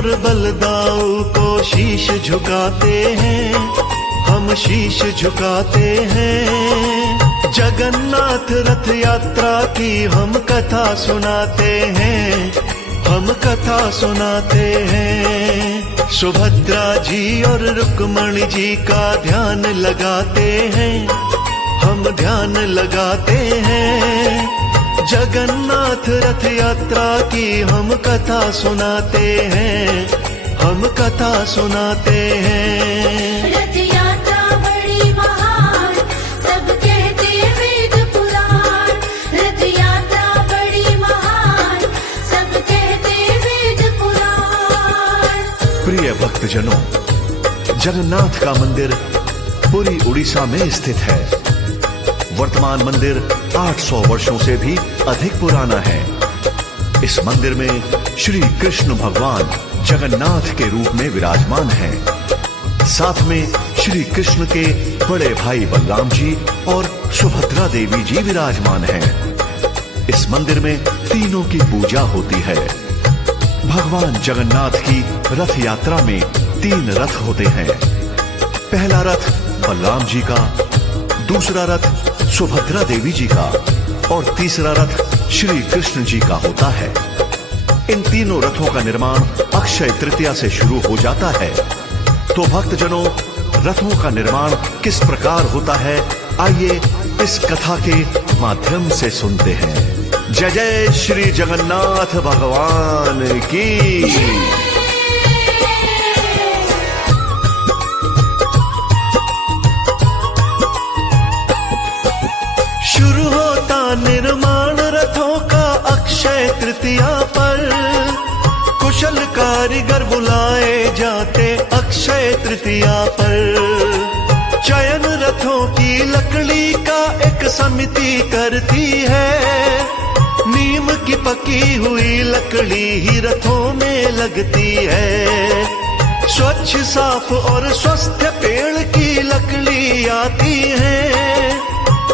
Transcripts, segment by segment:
और बलदाऊ को शीश झुकाते हैं, हम शीश झुकाते हैं। जगन्नाथ रथ यात्रा की हम कथा सुनाते हैं, हम कथा सुनाते हैं। सुभद्रा जी और रुक्मणी जी का ध्यान लगाते हैं, हम ध्यान लगाते हैं। जगन्नाथ रथ यात्रा की हम कथा सुनाते हैं, हम कथा सुनाते हैं। रथ यात्रा बड़ी महान, सब कहते वेद पुराण। रथ यात्रा बड़ी महान, सब कहते वेद पुराण। प्रिय भक्तजनों, जगन्नाथ का मंदिर पुरी उड़ीसा में स्थित है। वर्तमान मंदिर 800 वर्षों से भी अधिक पुराना है। इस मंदिर में श्री कृष्ण भगवान जगन्नाथ के रूप में विराजमान हैं। साथ में श्री कृष्ण के बड़े भाई बलराम जी और सुभद्रा देवी जी विराजमान हैं। इस मंदिर में तीनों की पूजा होती है। भगवान जगन्नाथ की रथ यात्रा में 3 रथ होते हैं। पहला रथ बलराम जी का, दूसरा रथ सुभद्रा देवी जी का और तीसरा रथ श्री कृष्ण जी का होता है। इन तीनों रथों का निर्माण अक्षय तृतीया से शुरू हो जाता है। तो भक्तजनों, रथों का निर्माण किस प्रकार होता है, आइए इस कथा के माध्यम से सुनते हैं। जय जय श्री जगन्नाथ भगवान की। शुरू होता निर्माण रथों का अक्षय तृतीया पर। कुशल कारीगर बुलाए जाते अक्षय तृतीया पर। चयन रथों की लकड़ी का एक समिति करती है। नीम की पकी हुई लकड़ी ही रथों में लगती है। स्वच्छ साफ और स्वस्थ पेड़ की लकड़ी आती है।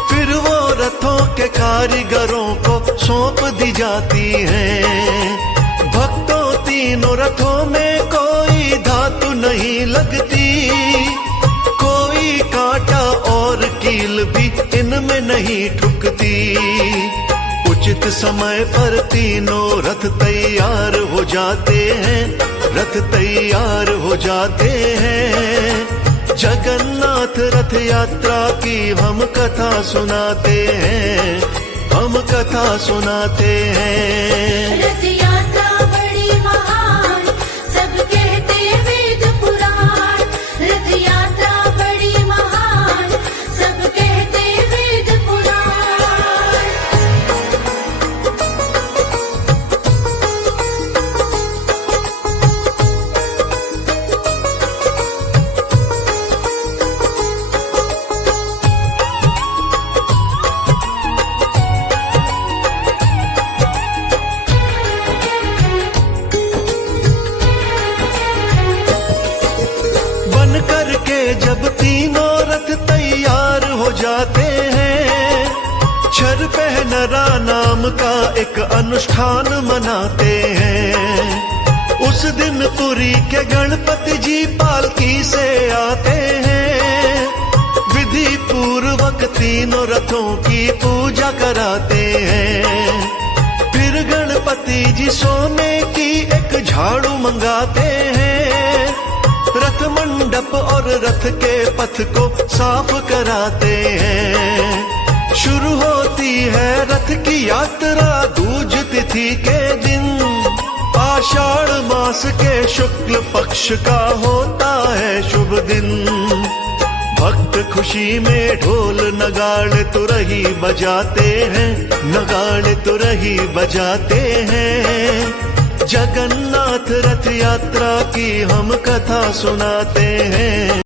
फिर वो रथों के कारीगरों को सौंप दी जाती हैं। भक्तों, तीनों रथों में कोई धातु नहीं लगती। कोई कांटा और कील भी इनमें नहीं ठुकती। उचित समय पर तीनों रथ तैयार हो जाते हैं, रथ तैयार हो जाते हैं। जगन्नाथ रथ यात्रा की हम कथा सुनाते हैं, हम कथा सुनाते हैं। रथ यात्रा बड़ी महान, सब कहते वेद पुराण। रथ यात्रा बड़ी महान, सब कहते वेद पुराण। जब तीनों रथ तैयार हो जाते हैं, छर पहनरा नाम का एक अनुष्ठान मनाते हैं। उस दिन पुरी के गणपति जी पालकी से आते हैं। विधि पूर्वक तीनों रथों की पूजा कराते हैं। फिर गणपति जी सोने की एक झाड़ू मंगाते हैं। रथ मंडप और रथ के पथ को साफ कराते हैं। शुरू होती है रथ की यात्रा दूज तिथि के दिन। आषाढ़ मास के शुक्ल पक्ष का होता है शुभ दिन। भक्त खुशी में ढोल नगाड़े तुरही बजाते हैं, नगाड़े तुरही बजाते हैं। जगन्नाथ रथ यात्रा की हम कथा सुनाते हैं।